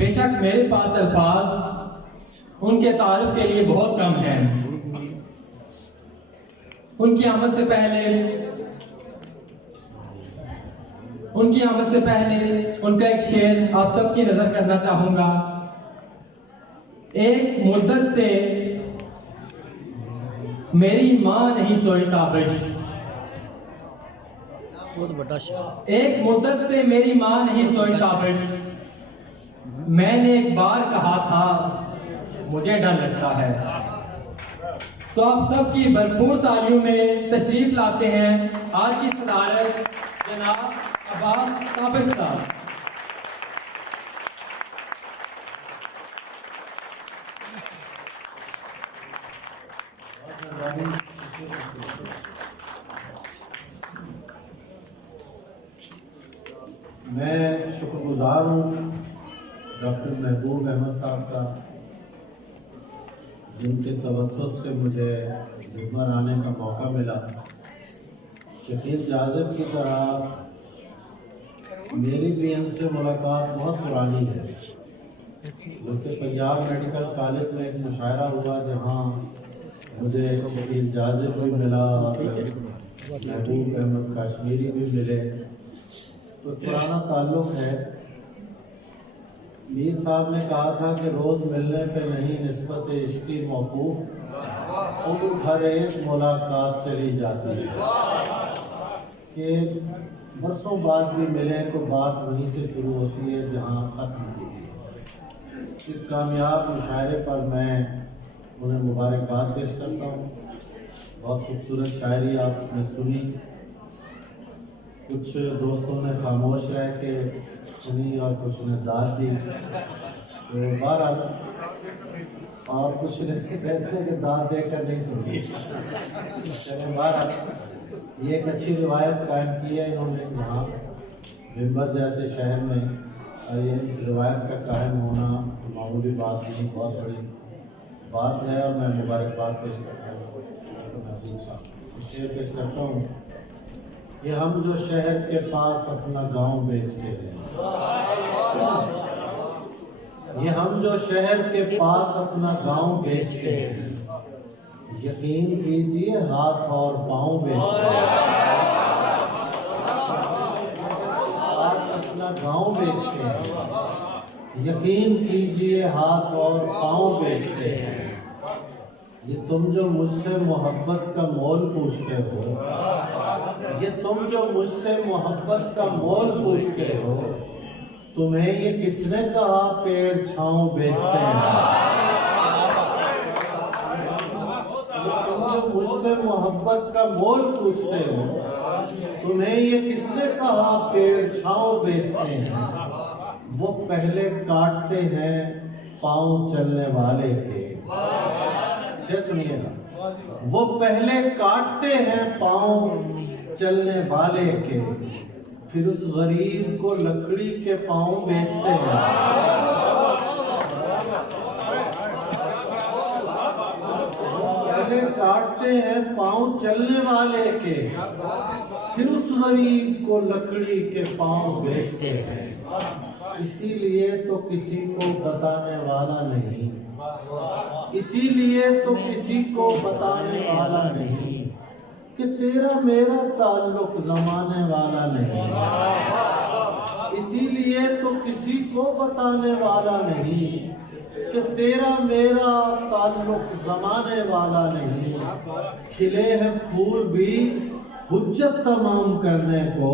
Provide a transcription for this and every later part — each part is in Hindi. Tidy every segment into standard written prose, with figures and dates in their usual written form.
बेशक मेरे पास अल्फाज उनके तारुफ के लिए बहुत कम हैं। उनकी आमद से पहले उनका एक शेर आप सबकी नजर करना चाहूंगा। एक मुद्दत से मेरी माँ नहीं सोई ताबिश, बहुत बड़ा शेर। एक मुद्दत से मेरी माँ नहीं सोई ताबिश, मैंने एक बार कहा था मुझे डर लगता है। तो आप सबकी भरपूर तालियों में तशरीफ लाते हैं आज की सदारत जनाब अब्बास काबिज साहब। मैं शुक्रगुजार हूँ डॉक्टर महबूब अहमद साहब का, जिनके तवज्जुह से मुझे जुम्मन आने का मौका मिला। शकील जाज़िब की तरह मेरी भी इनसे मुलाकात बहुत पुरानी है, बल्कि पंजाब मेडिकल कॉलेज में एक मुशायरा हुआ जहाँ मुझे शकील जाज़िब भी मिला और महबूब अहमद कश्मीरी भी मिले, तो पुराना ताल्लुक़ है। मीर साहब ने कहा था कि रोज़ मिलने पे नहीं निस्बत इश्क़ी मौक़ूफ़, हर एक मुलाकात चली जाती है कि बरसों बाद भी मिले तो बात वहीं से शुरू होती है जहाँ ख़त्म की थी। इस कामयाब मुशायरे पर मैं उन्हें मुबारकबाद पेश करता हूँ। बहुत खूबसूरत शायरी आपने सुनी, कुछ दोस्तों ने खामोश रह के सुनी और कुछ ने दाद दी, तो बहरहाल, और कुछ ने कहते कि दाद देकर नहीं सुनी। चलो बहरहाल, ये एक अच्छी रिवायत कायम की है इन्होंने यहाँ मिंबर जैसे शहर में, और ये इस रिवायत का कायम होना मामूली बात नहीं, बहुत बड़ी बात है। और मैं मुबारकबाद पेश करता हूँ महबूब साहब। शेर पेश करता हूँ। ये हम जो शहर के पास अपना गांव बेचते हैं, ये हम जो शहर के पास अपना गांव बेचते हैं, यकीन कीजिए हाथ और पाँव बेचते हैं। पास अपना गांव बेचते हैं, यकीन कीजिए हाथ और पाँव बेचते हैं। ये तुम जो मुझसे मोहब्बत का मोल पूछते हो, ये तुम जो मुझसे मोहब्बत का मोल पूछते हो, तुम्हें ये किसने कहा पेड़ छाँव बेचते हैं। ये तुम जो मुझसे मोहब्बत का मोल पूछते हो, तुम्हें ये किसने कहा पेड़ छाँव बेचते हैं। वो पहले काटते हैं पाँव चलने वाले के, सुनिएगा, वो पहले काटते हैं पाँव चलने वाले के, फिर उस गरीब को लकड़ी के पाँव बेचते हैं। पहले काटते हैं पाँव चलने वाले के, फिर उस गरीब को लकड़ी के पाँव बेचते हैं। इसीलिए तो किसी को बताने वाला नहीं, इसीलिए तो किसी को बताने वाला नहीं कि तेरा मेरा ताल्लुक जमाने वाला नहीं। इसीलिए तो किसी को बताने वाला नहीं कि तेरा मेरा ताल्लुक जमाने वाला नहीं। खिले हैं फूल भी हुज्जत तमाम करने को,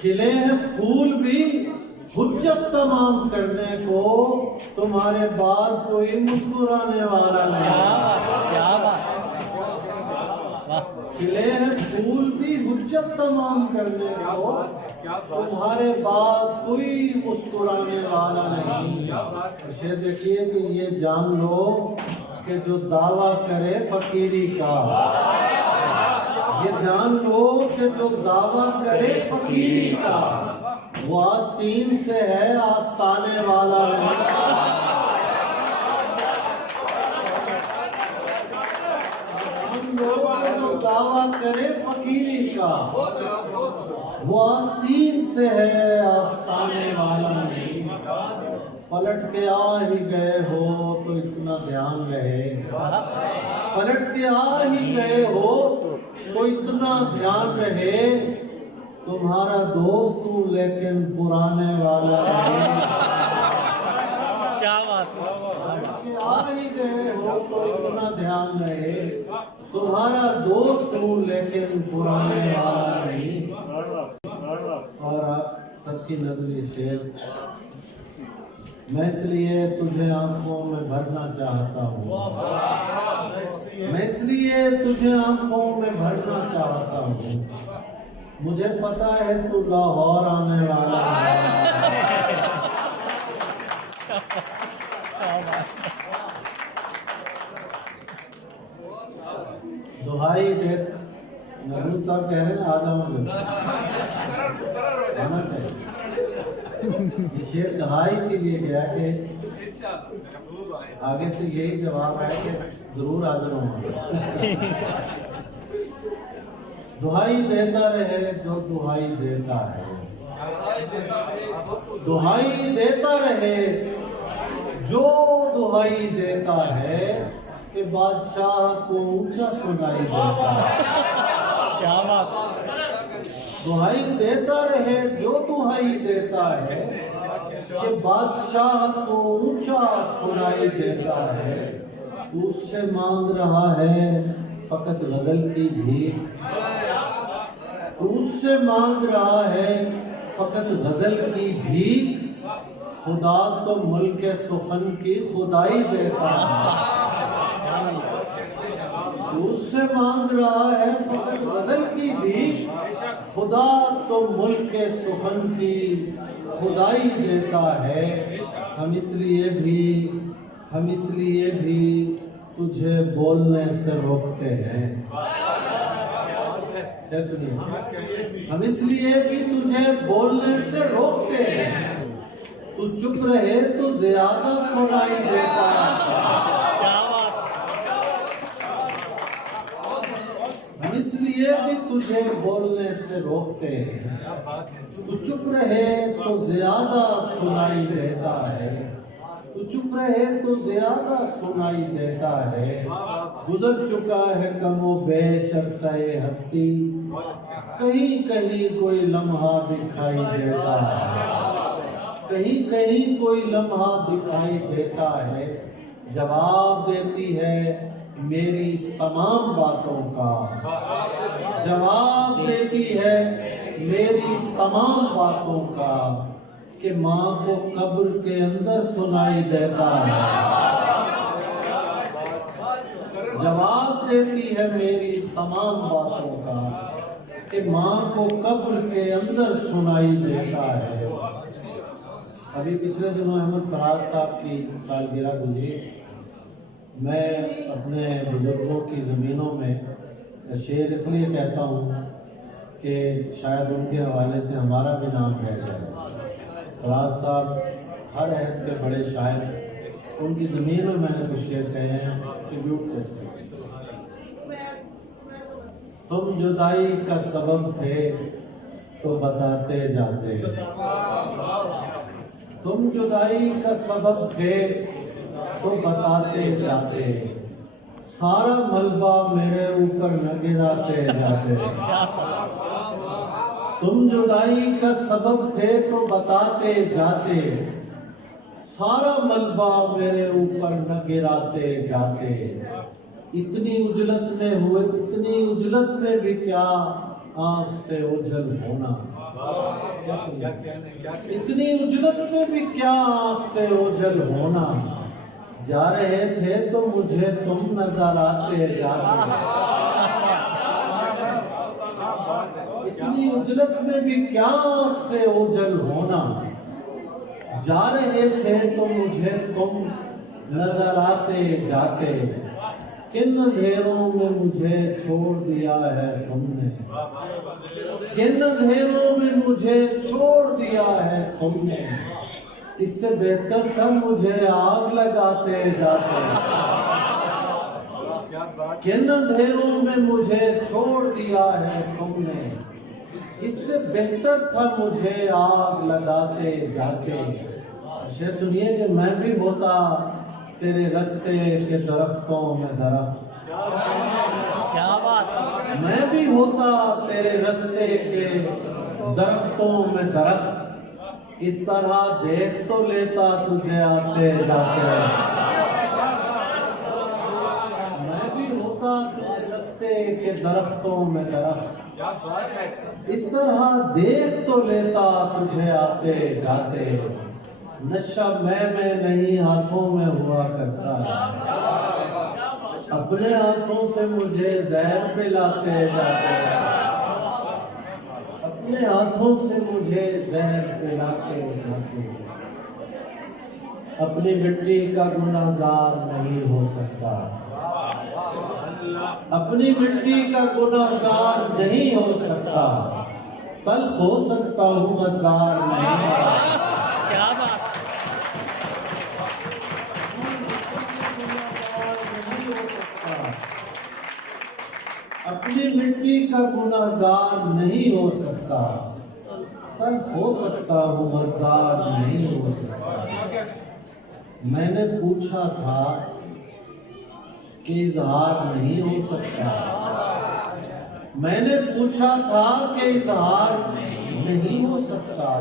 खिले हैं फूल भी हुज्जत तमाम करने को, तुम्हारे बाद कोई मुस्कुराने वाला नहीं। क्या बात, खिले हैं फूल भी हुज्जत तमाम करने को, तुम्हारे बाद कोई मुस्कुराने वाला नहीं। इसे देखिए कि ये जान लो कि जो दावा करे फकीरी का, ये जान लो कि जो दावा करे फकीरी का, वो आस्तीन से है आस्ताने वाला नहीं। हम लोग जो दावा करे फकीरी का, वो आस्तीन से है आस्ताने वाला नहीं, पलट के आ ही गए हो तो इतना ध्यान रहे, पलट के आ ही गए हो तो इतना ध्यान रहे, तुम्हारा दोस्त हूँ लेकिन पुराने वाला नहीं। क्या बात है। पलट के आ ही गए हो तो इतना ध्यान रहे, तुम्हारा दोस्त हूँ लेकिन पुराने वाला नहीं। और आप सबकी नजर शेर, मैं इसलिए तुझे आंखों में भरना चाहता हूँ, मैं इसलिए तुझे आंखों में भरना चाहता हूँ, मुझे पता है तू लाहौर आने वाला है। दुहाई दे, महमूद साहब कह रहे हैं आ जाऊंगा, आना चाहिए। ये शेर कहा इसीलिए गया कि आगे से यही जवाब है कि जरूर हाजिर होंगे। दुहाई देता रहे जो दुहाई देता है, दुहाई देता रहे जो दुहाई देता है, कि बादशाह को ऊंचा सुनाई देता है। क्या बात। दुहाई देता रहे जो दुहाई देता है, कि बादशाह को ऊंचा सुनाई देता है। उससे मांग रहा है फकत गजल की भीख, उससे मांग रहा है फकत गजल की भीख, खुदा तो मुल्क सुखन की खुदाई देता है। उससे मांग रहा है फकत गजल की भीख, खुदा तो मुल्क सुखन की खुदाई देता है। हम इसलिए भी तुझे बोलने से रोकते हैं। सुनिए, हम इसलिए भी तुझे बोलने से रोकते हैं, तू चुप रहे तो ज्यादा सुनाई देता है। हम इसलिए भी तुझे बोलने से रोकते हैं, तू चुप रहे तो ज्यादा सुनाई देता है, तू चुप रहे तो ज्यादा सुनाई देता है। गुजर चुका है कमो बेश अरसाए हस्ती, कहीं कहीं कोई लम्हा दिखाई देता है, कहीं कहीं कोई लम्हा दिखाई देता है। जवाब देती है मेरी तमाम बातों का, जवाब देती है मेरी तमाम बातों का, कि माँ को कब्र के अंदर सुनाई देता है। जवाब देती है मेरी तमाम बातों का, कि माँ को कब्र के अंदर सुनाई देता है। अभी पिछले दिनों अहमद फराज साहब की सालगिरह गुजरी। मैं अपने बुजुर्गों की ज़मीनों में शेर इसलिए कहता हूँ कि शायद उनके हवाले से हमारा भी नाम रह जाए। फराज साहब हर अहद के बड़े शायर, उनकी ज़मीन में मैंने कुछ शेर कहे हैं, ट्रिब्यूट करते। तुम जुदाई का सबब थे तो बताते जाते, तुम जुदाई का सबब थे तो बताते जाते, सारा मलबा मेरे ऊपर न गिराते जाते। तुम जुदाई का सबब थे तो बताते जाते, सारा मलबा मेरे ऊपर न गिराते जाते। इतनी उजलत में हुए, इतनी उजलत में भी क्या आंख से ओझल होना, इतनी उजलत में भी क्या आंख से ओझल होना। जा रहे थे तो मुझे तुम नजर आते जाते, इतनी उजलत में भी क्या आंख से ओझल होना। जा रहे थे तो मुझे तुम नजर आते जाते, किन अंधेरों में मुझे छोड़ दिया है तुमने, किन अंधेरों में मुझे छोड़ दिया है तुमने। इससे बेहतर था मुझे आग लगाते जाते, किन अंधेरों में मुझे छोड़ दिया है तुमने। इससे बेहतर था मुझे आग लगाते जाते। शेर सुनिए कि मैं भी होता तेरे रास्ते के दरख्तों में दरख्त, क्या बात। मैं भी होता तेरे रास्ते के दरख्तों में दरख्त, इस तरह देख तो लेता तुझे आते जाते। मैं भी होता तेरे रास्ते के दरख्तों में दरख्त, इस तरह देख तो लेता तुझे आते जाते। नशा मैं नहीं हाथों में हुआ करता, अपने हाथों से मुझे जहर पिलाते जाते, अपने हाथों से मुझे जहर पिलाते जाते। अपनी मिट्टी का गुनाहगार नहीं हो सकता, अपनी मिट्टी का गुनाहगार नहीं हो सकता, तल्ख हो सकता हूँ गद्दार नहीं। क्या बात। अपनी मिट्टी का गुनाहगार नहीं हो सकता, तल्ख हो सकता हूँ गद्दार नहीं हो सकता। मैंने पूछा था कि इजहार नहीं हो सकता, मैंने पूछा था कि इजहार नहीं हो सकता।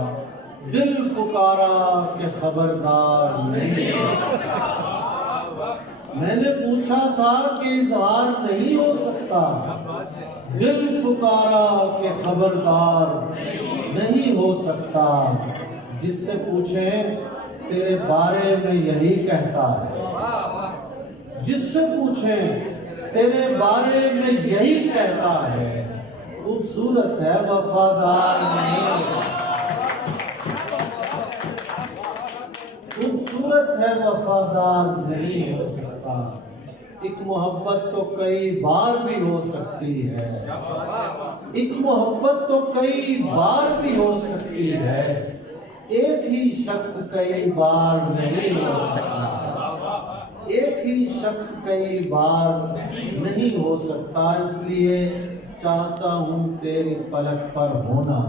दिल पुकारा कि खबरदार नहीं हो सकता। मैंने पूछा था कि इजहार नहीं हो सकता, दिल पुकारा कि खबरदार नहीं हो सकता। जिससे पूछे तेरे बारे में यही कहता है, जिससे पूछे तेरे बारे में यही कहता है। खूबसूरत है वफादार नहीं, खूबसूरत है वफादार नहीं हो सकता। एक मोहब्बत तो कई बार भी हो सकती है, एक मोहब्बत तो कई बार भी हो सकती है, एक ही शख्स कई बार नहीं हो सकता, एक ही शख्स कई बार नहीं हो सकता। इसलिए चाहता हूँ तेरी पलक पर होना,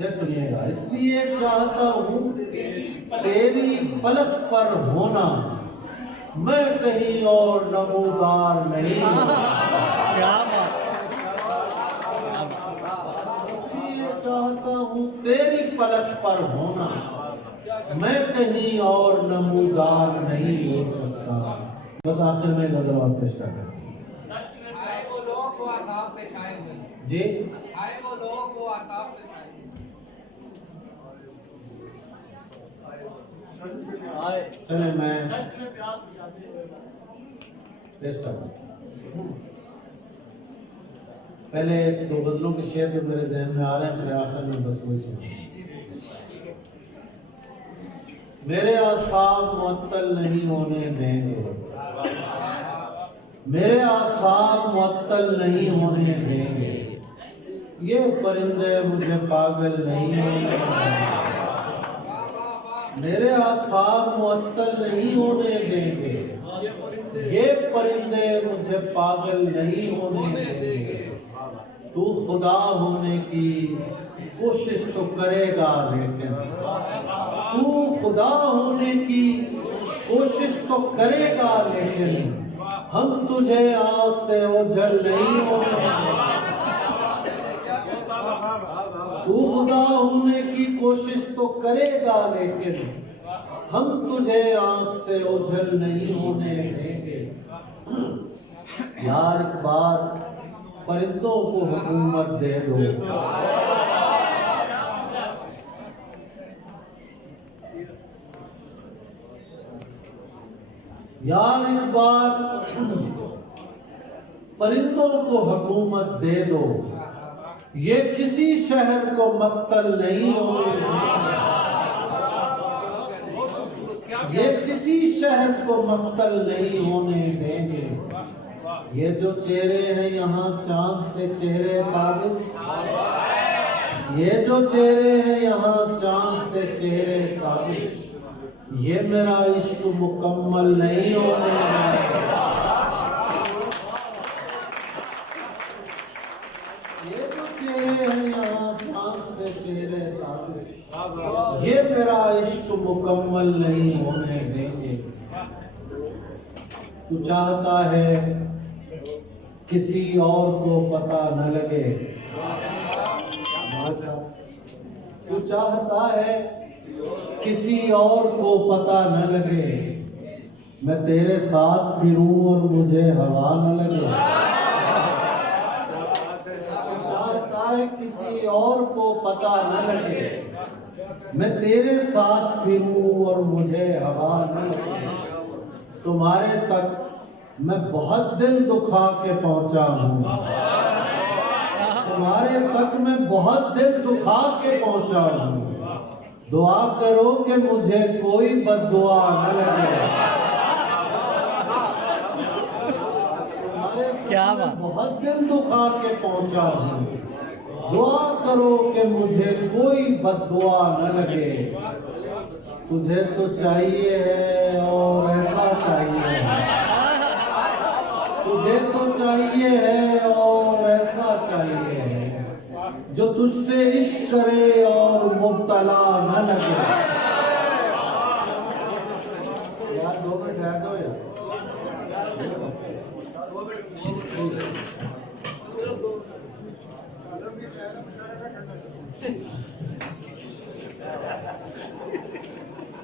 सुनिएगा, इसलिए चाहता हूँ तेरी पलक पर होना, मैं कहीं और नमूदार नहीं। क्या बात। इसलिए चाहता हूँ तेरी पलक पर होना, मैं कहीं और नमूदार नहीं हो सकता। बस आखिर में गजल और पेश कर जी। चले मैं पेश करता हूँ। पहले दो गजलों के शेर जो मेरे जहन में आ रहे हैं, फिर आखिर में बस वही सुनिए। मेरे आसाब मुअत्तल नहीं होने देंगे, मेरे आसाब मुअत्तल नहीं होने देंगे, ये परिंदे मुझे पागल नहीं होने देंगे, मेरे आसाब मुअत्तल नहीं होने देंगे, ये परिंदे मुझे पागल नहीं होने देंगे। तू खुदा होने की कोशिश तो करेगा, लेकिन तू खुदा होने की कोशिश तो करेगा, लेकिन हम तुझे आँख से ओझल नहीं होने देंगे। तू खुदा होने की कोशिश तो करेगा, लेकिन हम तुझे आँख से ओझल नहीं होने देंगे। यार एक बार परिंदों को हुकूमत दे दो, यार एक बार परिंदों को हुकूमत दे दो, ये किसी शहर को मक्तल नहीं होने देंगे, ये किसी शहर को मक्तल नहीं होने देंगे। ये जो चेहरे हैं यहाँ चांद से चेहरे ताबिश, ये जो चेहरे हैं यहाँ चांद से चेहरे ताबिश, ये मेरा इश्क मुकम्मल नहीं होने देंगे। ये जो शेर ताबिश, ये मेरा इश्क मुकम्मल नहीं होने देंगे। तू चाहता है किसी और को पता न लगे, तू चाहता है किसी और को पता न लगे, मैं तेरे साथ फिरूं और मुझे हवा न लगे। चाहता है किसी और को पता न लगे, मैं तेरे साथ फिरूं और मुझे हवा न लगे। तुम्हारे तक मैं बहुत दिल दुखा के पहुंचा हूँ, तुम्हारे तक मैं बहुत दिल दुखा के पहुंचा हूँ। दुआ करो कि मुझे कोई बद्दुआ न लगे। क्या बात। बहुत दिल दुखा के पहुंचा हूँ, दुआ करो कि मुझे कोई बद्दुआ न लगे। तुझे तो चाहिए है और ऐसा चाहिए है, तुझे तो चाहिए है और ऐसा चाहिए है, जो तुझसे इश्क करे और मुब्तला न लगे। यार 2 मिनट ठहर दो यार।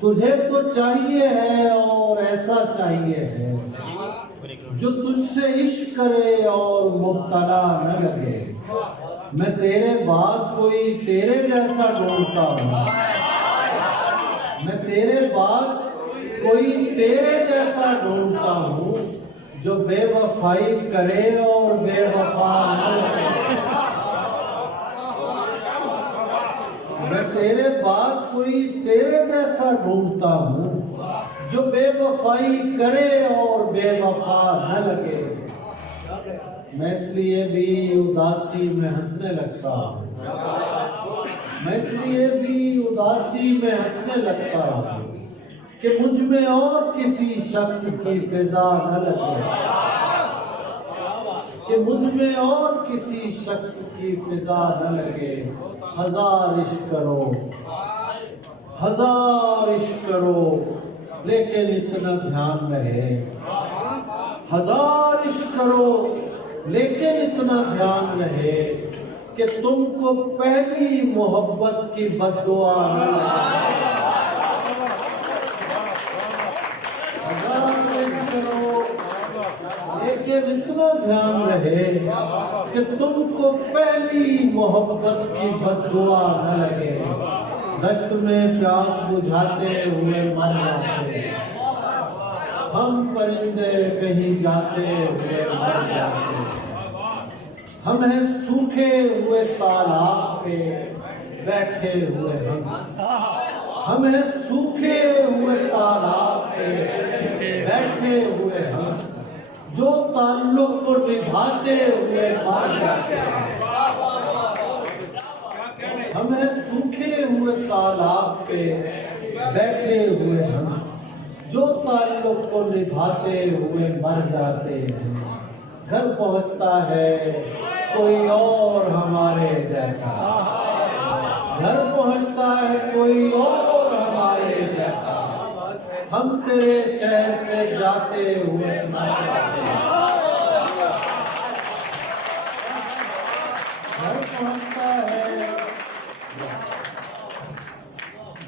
तुझे तो चाहिए है और ऐसा चाहिए है, जो तुझसे इश्क करे और मुब्तला न लगे। मैं तेरे बाद कोई तेरे जैसा ढूंढता हूँ, मैं तेरे बाद कोई तेरे जैसा ढूंढता हूँ, जो बेवफाई करे और बेवफा न लगे। मैं तेरे बाद कोई तेरे जैसा ढूंढता हूँ, जो बेवफाई करे और बेवफा न लगे। मैं इसलिए भी उदासी में हंसने लगता हूँ, मैं इसलिए भी उदासी में हंसने लगता हूँ कि मुझ में और किसी शख्स की फिजा न लगे, कि मुझ में और किसी शख्स की फिजा न लगे। हजार इश्क करो, हजार इश्क करो, लेकिन इतना ध्यान रहे। हजार इश्क करो, लेकिन इतना ध्यान रहे कि तुमको पहली मोहब्बत की बद्दुआ न लगे। हजार इश्क करो, लेकिन इतना ध्यान रहे कि तुमको पहली मोहब्बत की बद्दुआ न लगे। दश्त में प्यास बुझाते हुए मर जाते, हम परिंदे कहीं जाते हुए मर जाते। हम हैं सूखे हुए तालाब पे बैठे हुए हंस, हम हैं सूखे हुए तालाब पे बैठे हुए हंस, जो ताल्लुक को निभाते हुए मर जाते। हम हैं सूखे हुए तालाब पे बैठे हुए हंस, जो ताल्लुक को निभाते हुए मर जाते हैं। घर पहुंचता है कोई और हमारे जैसा, घर पहुंचता है कोई और हमारे जैसा, हम तेरे शहर से जाते हुए मर जाते हैं। घर पहुंचता है,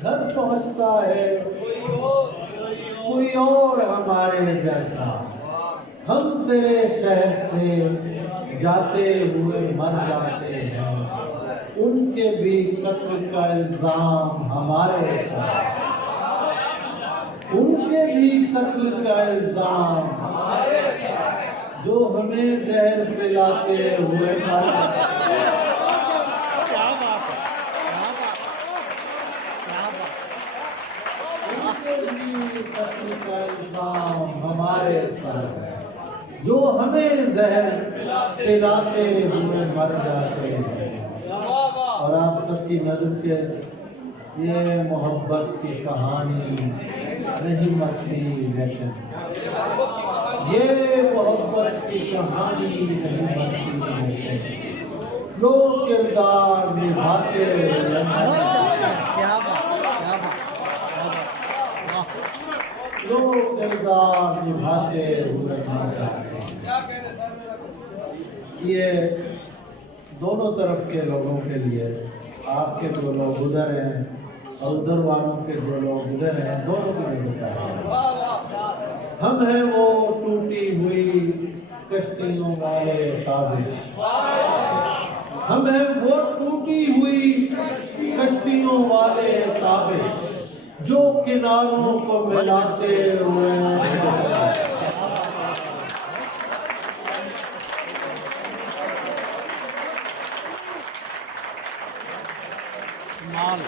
घर पहुंचता है कोई और हमारे जैसा, हम तेरे शहर से जाते हुए मर जाते हैं। उनके भी कत्ल का इल्जाम हमारे साथ, उनके भी कत्ल का इल्जाम हमारे साथ, जो हमें जहर पिलाते हुए मर जाते हैं। कत्ल का इल्जाम हमारे सर है, जो हमें जहर पिलाते हुए मर जाते हैं। और आप सबकी नजर के ये मोहब्बत की कहानी नहीं मरती, लेकिन ये मोहब्बत की कहानी नहीं मरती, लेकिन लो किरदार निभाते हुए और जाते हैं। क्या बात, क्या बात, क्या बात। वाह। लो किरदार निभाते हुए मर जाते हैं। ये दोनों तरफ के लोगों के लिए, आपके जो लोग उधर हैं और उधर वालों के जो लोग उधर हैं, दोनों के लिए होता है। हम हैं वो टूटी हुई कश्तियों वाले ताबिश, हम हैं वो टूटी हुई कश्तियों वाले ताबिश जो किनारों को मिलाते हुए माल